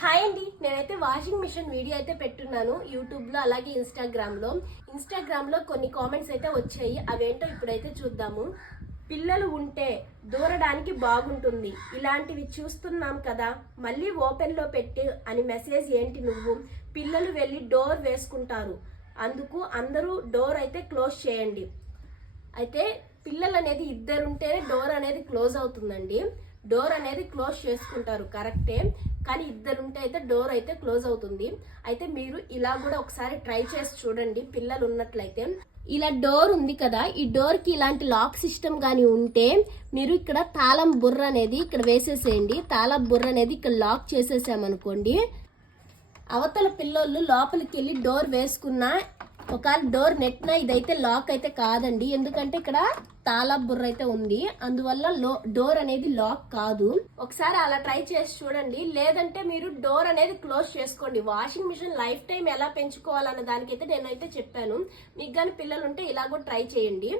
Hi అండి, నేనైతే washing machine video అయితే పెట్టున్నాను యూట్యూబ్లో అలాగే ఇన్స్టాగ్రామ్లో కొన్ని కామెంట్స్ అయితే వచ్చాయి. అవేంటో ఇప్పుడైతే చూద్దాము. పిల్లలు ఉంటే దూరడానికి బాగుంటుంది, ఇలాంటివి చూస్తున్నాం కదా, మళ్ళీ ఓపెన్లో పెట్టి అని మెసేజ్ ఏంటి నువ్వు? పిల్లలు వెళ్ళి డోర్ వేసుకుంటారు, అందుకు అందరూ డోర్ అయితే క్లోజ్ చేయండి. అయితే పిల్లలు అనేది ఇద్దరుంటేనే డోర్ అనేది క్లోజ్ అవుతుందండి. డోర్ అనేది క్లోజ్ చేసుకుంటారు కరెక్టే, కానీ ఇద్దరుంటే అయితే డోర్ అయితే క్లోజ్ అవుతుంది. అయితే మీరు ఇలా కూడా ఒకసారి ట్రై చేసి చూడండి. పిల్లలు ఉన్నట్లయితే ఇలా డోర్ ఉంది కదా, ఈ డోర్కి ఇలాంటి లాక్ సిస్టమ్ కానీ ఉంటే మీరు ఇక్కడ తాళం బుర్ర అనేది ఇక్కడ వేసేసేయండి. తాళం బుర్ర అనేది ఇక్కడ లాక్ చేసేసామనుకోండి, అవతల పిల్లోళ్ళు లోపలికి వెళ్ళి డోర్ వేసుకున్నా ఒకవేళ డోర్ నెట్నా ఇదైతే లాక్ అయితే కాదండి, ఎందుకంటే ఇక్కడ తాళా బుర్ర అయితే ఉంది, అందువల్ల డోర్ అనేది లాక్ కాదు. ఒకసారి అలా ట్రై చేసి చూడండి. లేదంటే మీరు డోర్ అనేది క్లోజ్ చేసుకోండి. వాషింగ్ మిషన్ లైఫ్ టైం ఎలా పెంచుకోవాలన్న దానికైతే నేనైతే చెప్పాను. మీకు కానీ పిల్లలు ఉంటే ఇలా కూడా ట్రై చేయండి.